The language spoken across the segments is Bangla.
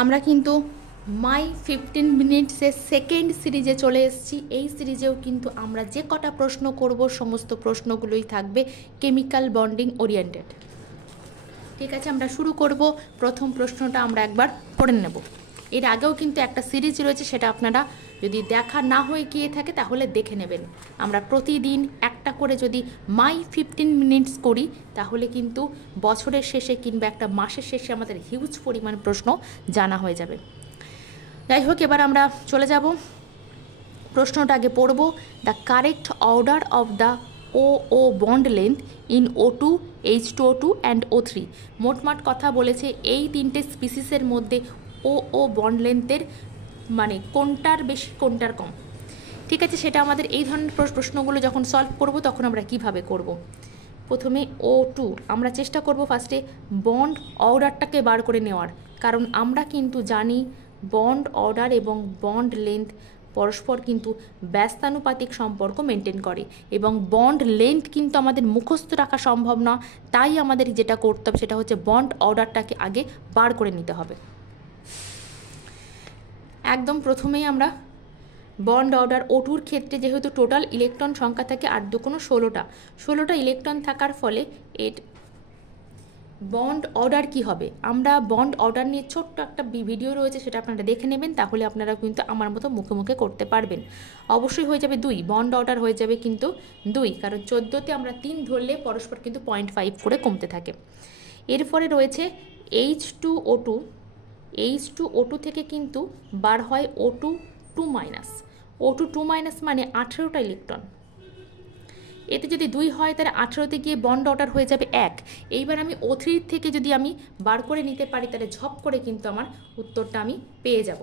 আমরা কিন্তু মাই 15 মিনিটসের সেকেন্ড সিরিজে চলে এসেছি। এই সিরিজেও কিন্তু আমরা যে কটা প্রশ্ন করব সমস্ত প্রশ্নগুলোই থাকবে কেমিক্যাল বন্ডিং ওরিয়েন্টেড। ঠিক আছে, আমরা শুরু করব। প্রথম প্রশ্নটা আমরা একবার পড়ে নেব। এর আগেও কিন্তু একটা সিরিজ রয়েছে, সেটা আপনারা যদি দেখা না হয়ে গিয়ে থাকে তাহলে দেখে নেবেন। আমরা প্রতিদিন একটা করে যদি মাই 15 মিনিটস করি তাহলে কিন্তু বছরের শেষে কিংবা একটা মাসের শেষে আমাদের হিউজ পরিমাণ প্রশ্ন জানা হয়ে যাবে। যাই হোক, এবার আমরা চলে যাব, প্রশ্নটা আগে পড়ব। The correct order of the O bond length in O2, H2O2 and O3। মোটমাট কথা বলেছে এই তিনটে স্পিসিসের মধ্যে ও বন্ড লেন্থের মানে কোনটার বেশি কোনটার কম। ঠিক আছে, সেটা আমাদের এই ধরনের প্রশ্নগুলো যখন সলভ করব তখন আমরা কিভাবে করব। প্রথমে O2 আমরা চেষ্টা করব ফার্স্টে বন্ড অর্ডারটাকে বার করে নেওয়ার, কারণ আমরা কিন্তু জানি বন্ড অর্ডার এবং বন্ড লেন্থ পরস্পর কিন্তু ব্যস্তানুপাতিক সম্পর্ক মেনটেন করে, এবং বন্ড লেন্থ কিন্তু আমাদের মুখস্থ রাখা সম্ভব না। তাই আমাদের যেটা করতে হবে সেটা হচ্ছে বন্ড অর্ডারটাকে আগে বার করে নিতে হবে। একদম প্রথমেই আমরা বন্ড অর্ডার O2-র ক্ষেত্রে যেহেতু টোটাল ইলেকট্রন সংখ্যা থাকে 8 × 16টা ইলেকট্রন থাকার ফলে এর বন্ড অর্ডার কি হবে, আমরা বন্ড অর্ডার নিয়ে ছোট্ট একটা ভিডিও রয়েছে, সেটা আপনারা দেখে নেবেন, তাহলে আপনারা কিন্তু আমার মতো মুখে মুখে করতে পারবেন। অবশ্যই হয়ে যাবে 2, বন্ড অর্ডার হয়ে যাবে কিন্তু 2, কারণ 14তে আমরা 3 ধরলে পরস্পর কিন্তু 0.5 করে কমতে থাকে। এরপরে রয়েছে H2O2 থেকে কিন্তু বার হয় O2 2 মাইনাস। O2 2 মাইনাস মানে 18টা ইলেকট্রন। এতে যদি 2 হয় তাহলে 18তে গিয়ে বন্ড অর্ডার হয়ে যাবে 1। এইবার আমি O3 থেকে যদি আমি বার করে নিতে পারি তাহলে ঝপ করে কিন্তু আমার উত্তরটা আমি পেয়ে যাব।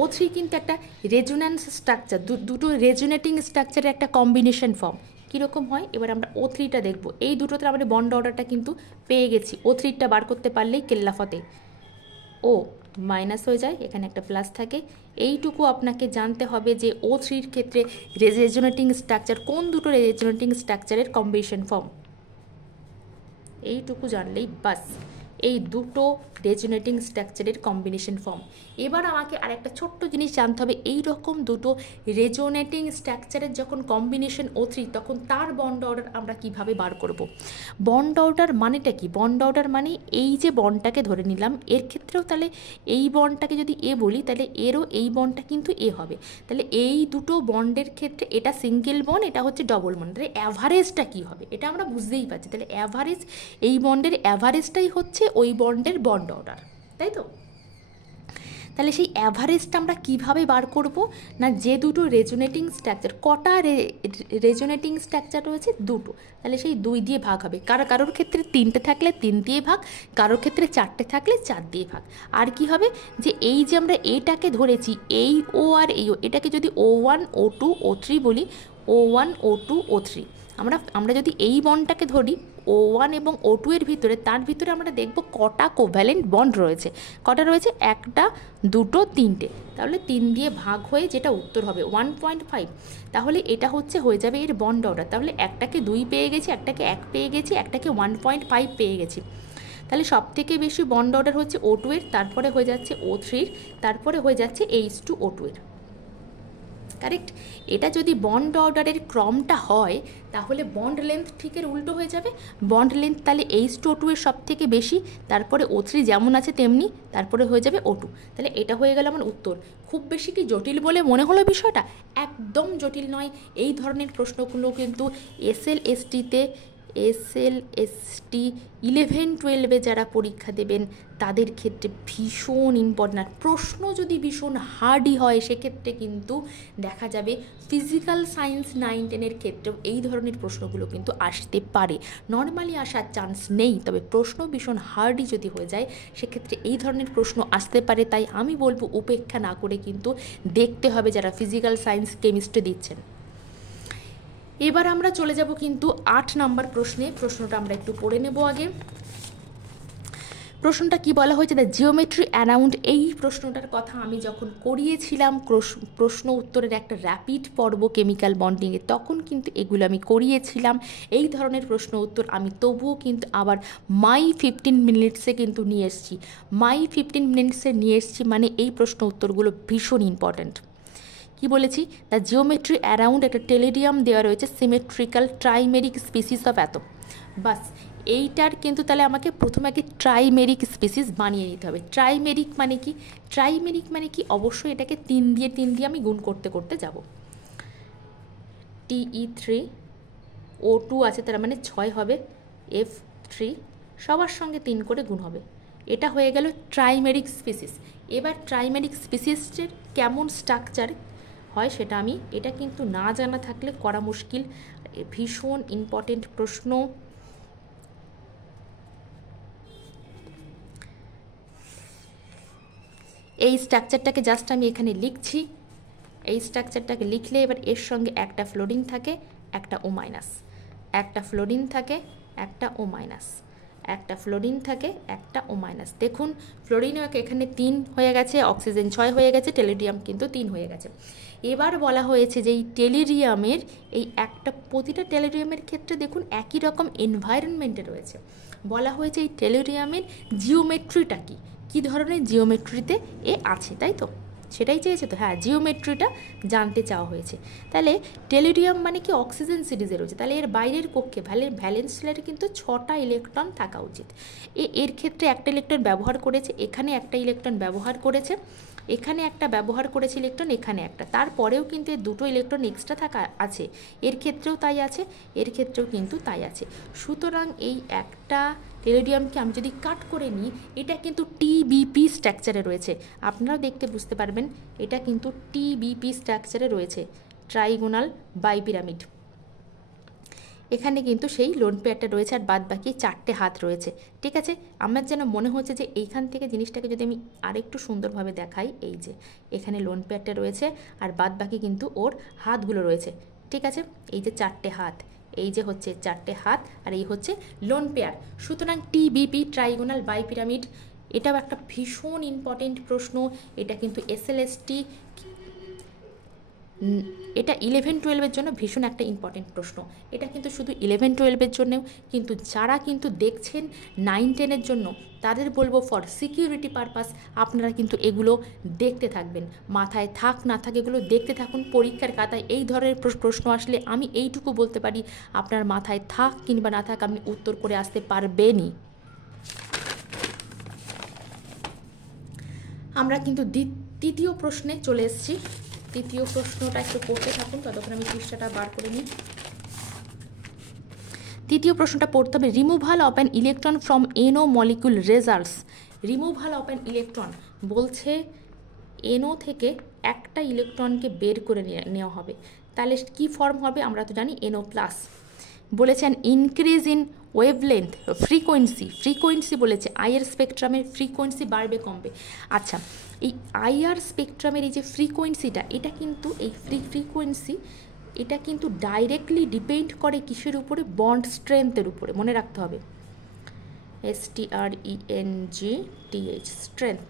O3 কিন্তু একটা রেজোন্যান্স স্ট্রাকচার, দুটো রেজোনেটিং স্ট্রাকচারের একটা কম্বিনেশন ফর্ম। কীরকম হয় এবার আমরা O3টা দেখব। এই দুটোতে আমরা বন্ড অর্ডারটা কিন্তু পেয়ে গেছি। O3টা বার করতে পারলেই কেল্লাফতে ও মাইনাস হয়ে যায়, এখানে একটা প্লাস থাকে। এইটুকু আপনাকে জানতে হবে যে O3-র ক্ষেত্রে রেজোনেটিং স্ট্রাকচার কোন দুটো রেজোনেটিং স্ট্রাকচারের কম্বিনেশন ফর্ম, এইটুকু জানলেই বাস, এই দুটো রেজোনেটিং স্ট্রাকচারের কম্বিনেশন ফর্ম। এবার আমাকে আরেকটা ছোট্ট জিনিস জানতে হবে, এই রকম দুটো রেজোনেটিং স্ট্রাকচারের যখন কম্বিনেশন O3 তখন তার বন্ড অর্ডার আমরা কিভাবে বার করব। বন্ড অর্ডার মানেটা কি? বন্ড অর্ডার মানে এই যে বন্ডটাকে ধরে নিলাম, এর ক্ষেত্রেও তাহলে এই বন্ডটাকে যদি এ বলি তাহলে এরও এই বন্ডটা কিন্তু এ হবে। তাহলে এই দুটো বন্ডের ক্ষেত্রে এটা সিঙ্গেল বন্ড, এটা হচ্ছে ডবল বন্ড, তাহলে অ্যাভারেজটা কী হবে এটা আমরা বুঝতেই পারছি। তাহলে অ্যাভারেজ, এই বন্ডের অ্যাভারেজটাই হচ্ছে ওই বন্ডের বন্ড অর্ডার, তাই তো? তাহলে সেই অ্যাভারেজটা আমরা কিভাবে বার করব না, যে দুটো রেজোনেটিং স্ট্রাকচার, কটা রেজোনেটিং স্ট্রাকচার রয়েছে? দুটো, তাহলে সেই 2 দিয়ে ভাগ হবে। কারোর ক্ষেত্রে 3টে থাকলে 3 দিয়ে ভাগ, কারোর ক্ষেত্রে 4টে থাকলে 4 দিয়ে ভাগ। আর কি হবে যে এই যে আমরা এটাকে ধরেছি এই ও আর এই ও, এটাকে যদি O1 O2 O3 বলি, O1 O2 O3, আমরা যদি এই বন্ডটাকে ধরি O1 এবং O2 এর ভিতরে, তার ভিতরে আমরা দেখব কটা কোভ্যালেন্ট বন্ড রয়েছে। কটা রয়েছে? 1টা 2টো 3টে, তাহলে 3 দিয়ে ভাগ হয়ে যেটা উত্তর হবে 1.5। তাহলে এটা হয়ে যাবে এর বন্ড অর্ডার। তাহলে একটাকে 2 পেয়ে গেছি, একটাকে 1 পেয়ে গেছি, একটাকে 1.5 পেয়ে গেছি। তাহলে সবথেকে বেশি বন্ড অর্ডার হচ্ছে O2 এর, তারপরে হয়ে যাচ্ছে O3-র, তারপরে হয়ে যাচ্ছে H2O2 এর। কারেক্ট? এটা যদি বন্ড অর্ডারের ক্রমটা হয় তাহলে বন্ড লেন্থ ঠিকের উল্টো হয়ে যাবে। বন্ড লেন্থ তাহলে H2O2 এর সব থেকে বেশি, তারপরে O3 যেমন আছে তেমনি, তারপরে হয়ে যাবে O2। তাহলে এটা হয়ে গেল আমার উত্তর। খুব বেশি কি জটিল বলে মনে হলো বিষয়টা? একদম জটিল নয়। এই ধরনের প্রশ্নগুলো কিন্তু SLST 11-12-এ যারা পরীক্ষা দেবেন তাদের ক্ষেত্রে ভীষণ ইম্পর্ট্যান্ট। আর প্রশ্ন যদি ভীষণ হার্ডই হয় সেক্ষেত্রে কিন্তু দেখা যাবে ফিজিক্যাল সায়েন্স 9-10-এর ক্ষেত্রেও এই ধরনের প্রশ্নগুলো কিন্তু আসতে পারে। নর্মালি আসার চান্স নেই, তবে প্রশ্ন ভীষণ হার্ডই যদি হয়ে যায় সেক্ষেত্রে এই ধরনের প্রশ্ন আসতে পারে। তাই আমি বলবো উপেক্ষা না করে কিন্তু দেখতে হবে যারা ফিজিক্যাল সায়েন্স কেমিস্ট্রি দিচ্ছেন। এবার আমরা চলে যাব কিন্তু 8 নম্বর প্রশ্নে। প্রশ্নটা আমরা একটু পড়ে নেব আগে। প্রশ্নটা কি বলা হয়েছে, দ্য জিওমেট্রি অ্যারাউন্ড। এই প্রশ্নটার কথা আমি যখন করিয়েছিলাম প্রশ্ন উত্তরের একটা র্যাপিড পর্ব কেমিক্যাল বন্ডিংয়ে, তখন কিন্তু এগুলো আমি করিয়েছিলাম। এই ধরনের প্রশ্ন উত্তর আমি তবুও কিন্তু আবার মাই 15 মিনিটসে কিন্তু নিয়ে এসেছি। মাই 15 মিনিটসে নিয়ে এসেছি মানে এই প্রশ্ন উত্তরগুলো ভীষণ ইম্পর্ট্যান্ট। কি বলেছি, দ্য জিওমেট্রি অ্যারাউন্ড একটা টেলিডিয়াম দেওয়া রয়েছে সিমেট্রিক্যাল ট্রাইমেরিক স্পিসিস অফ অ্যাটম। বাস এইটার কিন্তু তাহলে আমাকে প্রথমে আগে ট্রাইমেরিক স্পিসিস বানিয়ে নিতে হবে। ট্রাইমেরিক মানে কি, ট্রাইমেরিক মানে কি, অবশ্যই এটাকে 3 দিয়ে আমি গুণ করতে করতে যাব। Te3O2 আছে, তার মানে 6 হবে, F3 সবার সঙ্গে 3 করে গুণ হবে। এটা হয়ে গেল ট্রাইমেরিক স্পিসিস। এবার ট্রাইমেরিক স্পিসিসের কেমন স্ট্রাকচার হয় সেটা আমি, এটা কিন্তু না জানা থাকলে করা মুশকিল, ভীষণ ইম্পর্টেন্ট প্রশ্ন। এই স্ট্রাকচারটাকে জাস্ট আমি এখানে লিখছি। এই স্ট্রাকচারটাকে লিখলে এবার এর সঙ্গে একটা ফ্লোরিন থাকে, একটা ও মাইনাস, একটা ফ্লোরিন থাকে, একটা ও মাইনাস, একটা ফ্লোরিন থাকে, একটা ও মাইনাস। দেখুন ফ্লোরিন এখানে 3 হয়ে গেছে, অক্সিজেন 6 হয়ে গেছে, টেলিডিয়াম কিন্তু 3 হয়ে গেছে। এবার বলা হয়েছে যে এই টেলিডিয়ামের এই একটা, প্রতিটা টেলিডিয়ামের ক্ষেত্রে দেখুন একই রকম এনভায়রনমেন্টে রয়েছে। বলা হয়েছে এই টেলিডিয়ামের জিওমেট্রিটা কি, কী ধরনের জিওমেট্রিতে এ আছে, তাই তো সেটাই চেয়েছে তো, হ্যাঁ জিওমেট্রিটা জানতে চাওয়া হয়েছে। তাহলে টেলিডিয়াম মানে কি অক্সিজেন সিরিজে রয়েছে, তাহলে এর বাইরের কক্ষে ভ্যালেন্স শেলের কিন্তু 6টা ইলেকট্রন থাকা উচিত। এর ক্ষেত্রে একটা ইলেকট্রন ব্যবহার করেছে, এখানে একটা ইলেকট্রন ব্যবহার করেছে, এখানে একটা ব্যবহার করেছে ইলেকট্রন, এখানে একটা, তারপরেও কিন্তু এর 2টো ইলেকট্রন এক্সট্রা থাকা আছে। এর ক্ষেত্রেও তাই আছে, এর ক্ষেত্রেও কিন্তু তাই আছে। সুতরাং এই একটা টেলিডিয়ামকে আমি যদি কাট করে নিই, এটা কিন্তু টিবিপি স্ট্রাকচারে রয়েছে। আপনারাও দেখতে বুঝতে পারবেন এটা কিন্তু টিবিপি স্ট্রাকচারে রয়েছে, ট্রাইগোনাল বাইপিরামিড। এখানে কিন্তু সেই লোন পেয়ারটা রয়েছে, আর বাদ বাকি 4টে হাত রয়েছে। ঠিক আছে, আমার যেন মনে হচ্ছে যে এইখান থেকে জিনিসটাকে যদি আমি আরেকটু সুন্দরভাবে দেখাই, এই যে এখানে লোন পেয়ারটা রয়েছে আর বাদ বাকি কিন্তু ওর হাতগুলো রয়েছে। ঠিক আছে, এই যে 4টে হাত, এই যে হচ্ছে 4টে হাত, আর এই হচ্ছে লোন পেয়ার। সুতরাং টিবিপি ট্রাইগোনাল বাইপিরামিড, এটাও একটা ভীষণ ইম্পর্টেন্ট প্রশ্ন। এটা কিন্তু SLST, এটা 11-12-এর জন্য ভীষণ একটা ইম্পর্টেন্ট প্রশ্ন। এটা কিন্তু শুধু 11-12-এর জন্যেও, কিন্তু যারা কিন্তু দেখছেন 9-10-এর জন্য, তাদের বলবো ফর সিকিউরিটি পারপাস আপনারা কিন্তু এগুলো দেখতে থাকবেন, মাথায় থাক না থাক এগুলো দেখতে থাকুন। পরীক্ষার খাতায় এই ধরনের প্রশ্ন আসলে আমি এইটুকু বলতে পারি, আপনার মাথায় থাক কিংবা না থাক আপনি উত্তর করে আসতে পারবেনই। আমরা কিন্তু তৃতীয় প্রশ্নে চলে এসেছি। তৃতীয় প্রশ্নটা একটু পড়তে থাকুন, ততক্ষণ আমি পৃষ্ঠাটা বার করে নিই। তৃতীয় প্রশ্নটা পড়তে হবে, removal of an electron from NO molecule results. Removal of an electron বলছে NO থেকে একটা ইলেকট্রনকে বের করে নেওয়া হবে, তাহলে কি ফর্ম হবে আমরা তো জানি NO+। বলেছেন ইনক্রিজ ইন ওয়েভলেন্থ ফ্রিকোয়েন্সি বলেছে আইআর স্পেকট্রামের ফ্রিকোয়েন্সি বাড়বে কমবে। আচ্ছা, এই আইআর স্পেকট্রামের এই যে ফ্রিকোয়েন্সিটা, এটা কিন্তু এই ফ্রিকোয়েন্সি এটা কিন্তু ডাইরেক্টলি ডিপেন্ড করে কিসের উপরে, বন্ড স্ট্রেংথের উপরে, মনে রাখতে হবে। STRENGTH স্ট্রেংথ,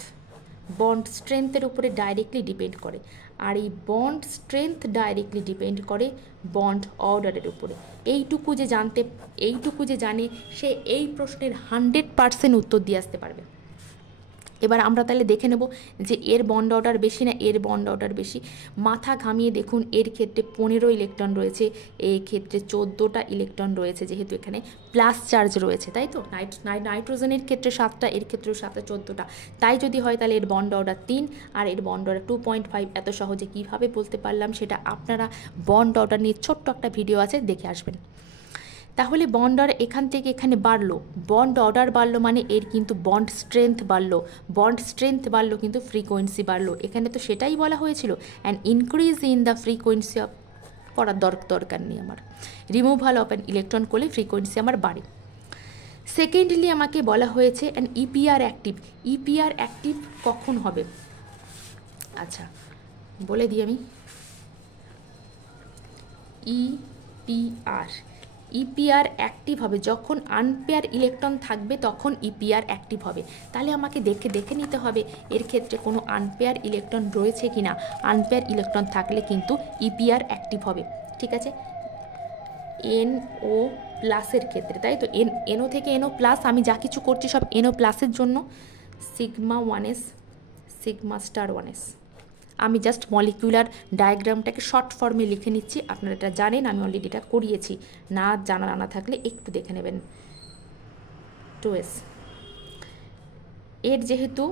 বন্ড স্ট্রেংথের উপরে ডাইরেক্টলি ডিপেন্ড করে। আর এই বন্ড স্ট্রেংথ ডাইরেক্টলি ডিপেন্ড করে বন্ড অর্ডারের উপরে। এইটুকু যে জানে সে এই প্রশ্নের 100% উত্তর দিয়ে আসতে পারবে। এবার আমরা তাহলে দেখে নেব যে এর বন্ড অর্ডার বেশি না এর বন্ড অর্ডার বেশি। মাথা ঘামিয়ে দেখুন, এর ক্ষেত্রে 15 ইলেকট্রন রয়েছে, এই ক্ষেত্রে 14টা ইলেকট্রন রয়েছে, যেহেতু এখানে প্লাস চার্জ রয়েছে, তাই তো। নাইট্রোজেনের ক্ষেত্রে 7টা, এর ক্ষেত্রেও 7টা, 14টা। তাই যদি হয় তাহলে এর বন্ড অর্ডার 3 আর এর বন্ড অর্ডার 2.5। এত সহজে কীভাবে বলতে পারলাম সেটা আপনারা বন্ড অর্ডার নিয়ে ছোট্ট একটা ভিডিও আছে, দেখে আসবেন। তাহলে বন্ড অর্ডার এখান থেকে এখানে বাড়লো, বন্ড অর্ডার বাড়লো মানে এর কিন্তু বন্ড স্ট্রেংথ বাড়লো, বন্ড স্ট্রেংথ বাড়লো কিন্তু ফ্রিকোয়েন্সি বাড়লো। এখানে তো সেটাই বলা হয়েছিল, and increase in the frequency of, পড়ার দরকার নেই আমার। রিমুভাল অফ অ্যান ইলেকট্রন করলে ফ্রিকোয়েন্সি আমার বাড়ে। সেকেন্ডলি আমাকে বলা হয়েছে an EPR active. EPR active কখন হবে? আচ্ছা বলে দিই আমি। ইপিআর ইপিআর অ্যাক্টিভ হবে যখন আনপেয়ার ইলেকট্রন থাকবে, তখন ইপিআর অ্যাক্টিভ হবে। তাহলে আমাকে দেখে নিতে হবে এর ক্ষেত্রে কোনো আনপেয়ার ইলেকট্রন রয়েছে কি না। আনপেয়ার ইলেকট্রন থাকলে কিন্তু ইপিআর অ্যাক্টিভ হবে। ঠিক আছে, NO প্লাসের ক্ষেত্রে, তাই তো NO থেকে NO প্লাস আমি যা কিছু করছি সব NO প্লাসের জন্য। Sigma 1s sigma star 1s, আমি জাস্ট মলিকিউলার ডায়াগ্রামটাকে শর্ট ফর্মে লিখে নিচ্ছি। আপনারা এটা জানেন, আমি অলরেডি এটা করিয়েছি, না জানা থাকলে একটু দেখে নেবেন। 2s, এর যেহেতু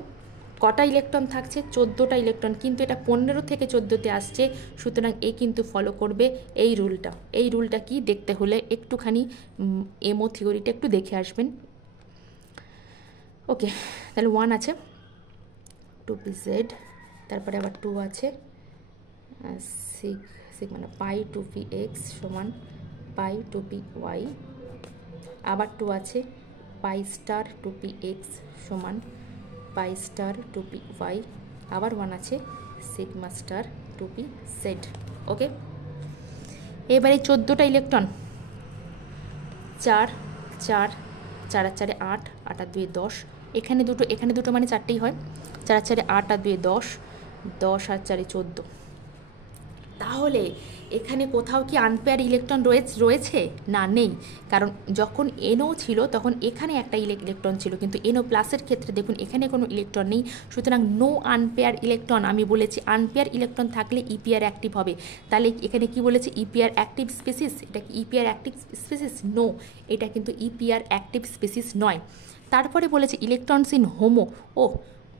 কটা ইলেকট্রন থাকছে, 14টা ইলেকট্রন, কিন্তু এটা 15 থেকে 14তে আসছে, সুতরাং এ কিন্তু ফলো করবে এই রুলটা। এই রুলটা কি দেখতে হলে একটুখানি এমও থিওরিটা একটু দেখে আসবেন। ওকে, তাহলে 1 আছে, 2pz, তারপরে আবার 2 আছে, মানে পাই 2px সমান পাই 2py, আবার 2 আছে পাই স্টার 2px সমান পাই স্টার 2py, আবার 1 আছে সিগমা স্টার 2pz। ওকে, এবারে 14টা ইলেকট্রন, 4 4 4 আর 4 8, 8 আর 2 10, এখানে দুটো মানে 4টেই হয়, 4 আর 4 8 আর 2 10, 10 আর 4 14। তাহলে এখানে কোথাও কি আনপেয়ার ইলেকট্রন রয়েছে না? নেই, কারণ যখন NO ছিল তখন এখানে একটা ইলেকট্রন ছিল, কিন্তু NO প্লাসের ক্ষেত্রে দেখুন এখানে কোনো ইলেকট্রন নেই, সুতরাং নো আনপেয়ার ইলেকট্রন। আমি বলেছি আনপেয়ার ইলেকট্রন থাকলে ইপিআর অ্যাক্টিভ হবে, তাহলে এখানে কি বলেছে ইপিআর অ্যাক্টিভ স্পেসিস, এটা কি ইপিআর অ্যাক্টিভ স্পেসিস? নো, এটা কিন্তু ইপিআর অ্যাক্টিভ স্পেসিস নয়। তারপরে বলেছে ইলেকট্রনস ইন হোমো, ও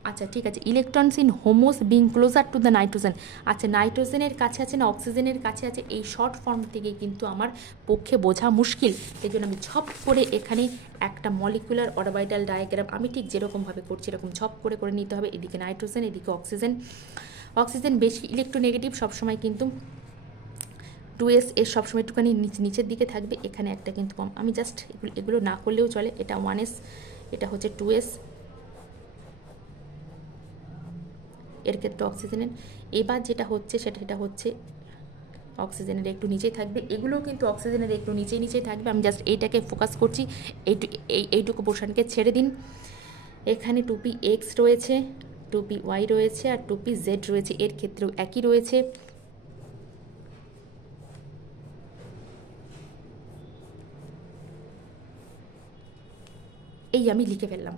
আচ্ছা ঠিক আছে, electrons in HOMOs being closer to the nitrogen. আচ্ছা, নাইট্রোজেনের কাছে আছে না অক্সিজেনের কাছে আছে, এই শর্ট ফর্ম থেকে কিন্তু আমার পক্ষে বোঝা মুশকিল। এই জন্য আমি ঝপ করে এখানে একটা মলিকুলার অরবিটাল ডায়াগ্রাম আমি ঠিক যেরকমভাবে করছি এরকম ঝপ করে নিতে হবে। এদিকে নাইট্রোজেন, এদিকে অক্সিজেন। অক্সিজেন বেশি ইলেকট্রোনেগেটিভ, সবসময় কিন্তু 2s এর সবসময় একটুখানি নিচের দিকে থাকবে, এখানে একটা কিন্তু কম। আমি জাস্ট এগুলো না করলেও চলে। এটা 1s, এটা হচ্ছে 2s, এর ক্ষেত্রে অক্সিজেনের। এবার যেটা হচ্ছে সেটা হচ্ছে অক্সিজেনের একটু নিচেই থাকবে, এগুলোও কিন্তু অক্সিজেনের একটু নিচেই থাকবে। আমি জাস্ট এইটাকে ফোকাস করছি, এইটুকু পোর্শনকে ছেড়ে দিন। এখানে 2px রয়েছে, 2py রয়েছে আর 2pz রয়েছে, এর ক্ষেত্রেও একই রয়েছে। এই আমি লিখে ফেললাম।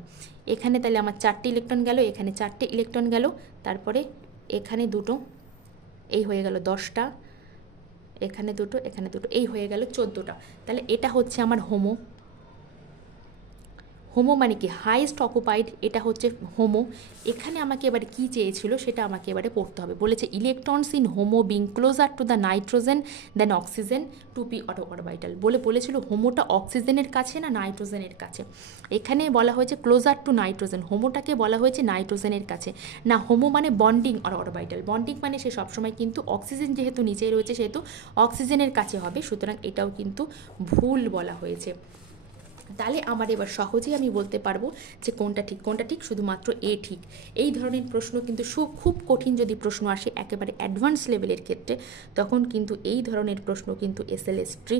এখানে তাহলে আমার 4টে ইলেকট্রন গেল, এখানে 4টে ইলেকট্রন গেল, তারপরে এখানে 2টো, এই হয়ে গেল 10টা, এখানে 2টো, এখানে 2টো, এই হয়ে গেল 14টা। তাহলে এটা হচ্ছে আমার হোমো। হোমো মানে কি? হাইয়েস্ট অকুপাইড, এটা হচ্ছে হোমো। এখানে আমাকে এবারে কী চেয়েছিল সেটা আমাকে এবারে পড়তে হবে। বলেছে electrons in HOMO being closer to the nitrogen then oxygen 2p orbital. বলেছিল হোমোটা অক্সিজেনের কাছে না নাইট্রোজেনের কাছে। এখানে বলা হয়েছে ক্লোজার টু নাইট্রোজেন, হোমোটাকে বলা হয়েছে নাইট্রোজেনের কাছে। না, হোমো মানে বন্ডিং অরবিটাল। বন্ডিং মানে সে সবসময় কিন্তু অক্সিজেন যেহেতু নিচেই রয়েছে সেহেতু অক্সিজেনের কাছে হবে, সুতরাং এটাও কিন্তু ভুল বলা হয়েছে। তাহলে আমার এবার সহজেই আমি বলতে পারবো যে কোনটা ঠিক, শুধুমাত্র এ ঠিক। এই ধরনের প্রশ্ন কিন্তু খুব কঠিন যদি প্রশ্ন আসে একেবারে অ্যাডভান্স লেভেলের ক্ষেত্রে, তখন কিন্তু এই ধরনের প্রশ্ন কিন্তু SLS-3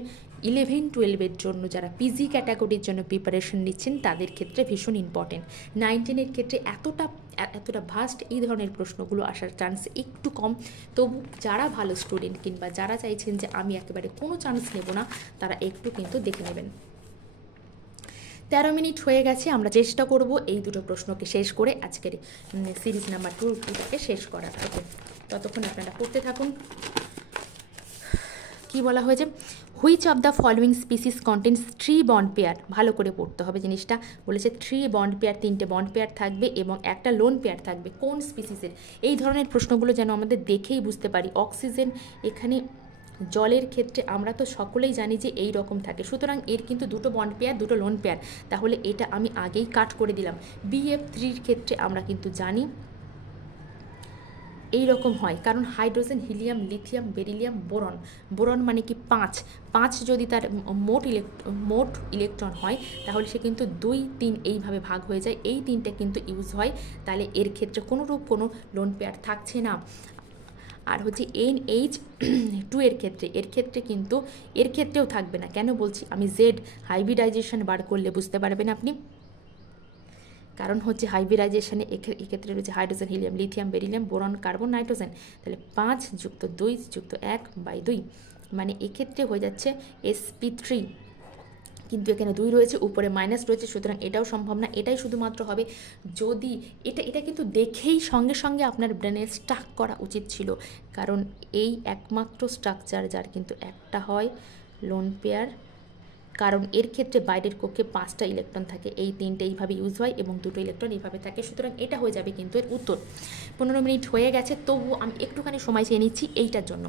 11-12 জন্য যারা পিজি ক্যাটাগরির জন্য প্রিপারেশন নিচ্ছেন তাদের ক্ষেত্রে ভীষণ ইম্পর্টেন্ট। 9-10 ক্ষেত্রে এতটা ভাস্ট এই ধরনের প্রশ্নগুলো আসার চান্স একটু কম। তবু যারা ভালো স্টুডেন্ট কিংবা যারা চাইছেন যে আমি একেবারে কোনো চান্স নেব না, তারা একটু কিন্তু দেখে নেবেন। 13 মিনিট হয়ে গেছে, আমরা চেষ্টা করব এই দুটো প্রশ্নকে শেষ করে আজকের সিরিজ নাম্বার 2টাকে শেষ করার। ওকে, ততক্ষণ আপনারা পড়তে থাকুন। কি বলা হয়েছে? Which of the following species contains 3 bond pair? ভালো করে পড়তে হবে জিনিসটা। বলেছে 3 বন্ড পেয়ার, 3টে বন্ড পেয়ার থাকবে এবং একটা লোন পেয়ার থাকবে। কোন স্পিসিসের? এই ধরনের প্রশ্নগুলো যেন আমাদের দেখেই বুঝতে পারি। অক্সিজেন, এখানে জলের ক্ষেত্রে আমরা তো সকলেই জানি যে এই রকম থাকে, সুতরাং এর কিন্তু 2টো বন্ড পেয়ার, 2টো লোন পেয়ার। তাহলে এটা আমি আগেই কাট করে দিলাম। BF3-র ক্ষেত্রে আমরা কিন্তু জানি এই রকম হয়, কারণ hydrogen, helium, lithium, beryllium, boron মানে কি 5 যদি তার মোট ইলেকট্রন হয় তাহলে সে কিন্তু 2, 3 এইভাবে ভাগ হয়ে যায়। এই 3টে কিন্তু ইউজ হয়, তাহলে এর ক্ষেত্রে কোনো লোন পেয়ার থাকছে না। আর হচ্ছে NH2 এর ক্ষেত্রে কিন্তু এর ক্ষেত্রেও থাকবে না। কেন বলছি, আমি জেড হাইব্রিডাইজেশন বার করলে বুঝতে পারবেন আপনি। কারণ হচ্ছে হাইব্রিডাইজেশনে এক্ষেত্রে রয়েছে hydrogen, helium, lithium, beryllium, boron, carbon, nitrogen. তাহলে 5 যুক্ত 2 যুক্ত 1/2, মানে এক্ষেত্রে হয়ে যাচ্ছে sp3। কিন্তু এখানে 2 রয়েছে, উপরে মাইনাস রয়েছে, সুতরাং এটাও সম্ভব না। এটাই শুধুমাত্র হবে যদি এটা কিন্তু দেখেই সঙ্গে সঙ্গে আপনার ব্রেনে স্টাক করা উচিত ছিল, কারণ এই একমাত্র স্ট্রাকচার যার কিন্তু একটা হয় লোন পেয়ার, কারণ এর ক্ষেত্রে বাইরের কক্ষে 5টা ইলেকট্রন থাকে, এই 3টে এইভাবে ইউজ হয় এবং 2টো ইলেকট্রন এইভাবে থাকে। সুতরাং এটা হয়ে যাবে কিন্তু এর উত্তর। 15 মিনিট হয়ে গেছে, তবুও আমি একটুখানি সময় চেয়ে নিচ্ছি এইটার জন্য।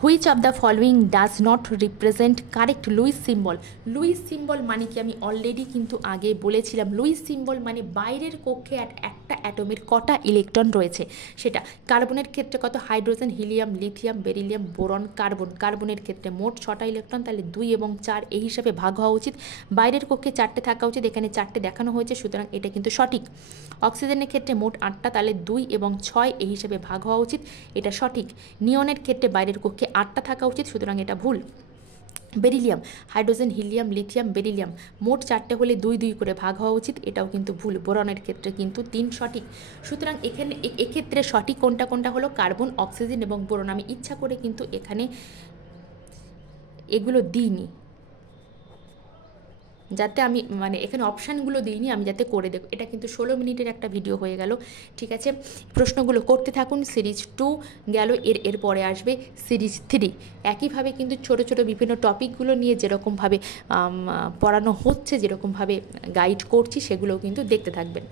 Which of the following does not represent correct Lewis symbol? Lewis symbol মানে কি আমি অলরেডি কিন্তু আগে বলেছিলাম। লুইস সিম্বল মানে বাইরের কক্ষে একটা অ্যাটমের কটা ইলেকট্রন রয়েছে সেটা। কার্বনের ক্ষেত্রে কত? Hydrogen, helium, lithium, beryllium, boron, carbon. কার্বনের ক্ষেত্রে মোট 6টা ইলেকট্রন, তাহলে 2 এবং 4 এই হিসাবে ভাগ হওয়া উচিত। বাইরের কক্ষে 4টে থাকা উচিত, এখানে 4টে দেখানো হয়েছে, সুতরাং এটা কিন্তু সঠিক। অক্সিজেনের ক্ষেত্রে মোট 8টা, তাহলে 2 এবং 6 এই হিসাবে ভাগ হওয়া উচিত, এটা সঠিক। নিয়নের ক্ষেত্রে বাইরের কক্ষে 8টা থাকা উচিত, সুতরাং এটা ভুল। Beryllium, hydrogen, helium, lithium, beryllium মোট 4টে হলে 2 2 করে ভাগ হওয়া উচিত, এটাও কিন্তু ভুল। বোরনের ক্ষেত্রে কিন্তু 3 সঠিক। সুতরাং এক্ষেত্রে সঠিক কোনটা হলো? কার্বন, অক্সিজেন এবং বোরন। আমি ইচ্ছা করে কিন্তু এখানে এগুলো দিইনি, যাতে আমি মানে এখানে অপশানগুলো দিইনি, আমি যাতে করে দেখো। এটা কিন্তু 16 মিনিটের একটা ভিডিও হয়ে গেল, ঠিক আছে। প্রশ্নগুলো করতে থাকুন। সিরিজ 2 গেল, এরপরে আসবে সিরিজ 3। একইভাবে কিন্তু ছোট ছোট বিভিন্ন টপিকগুলো নিয়ে যেরকমভাবে পড়ানো হচ্ছে, যেরকমভাবে গাইড করছি, সেগুলোও কিন্তু দেখতে থাকবেন।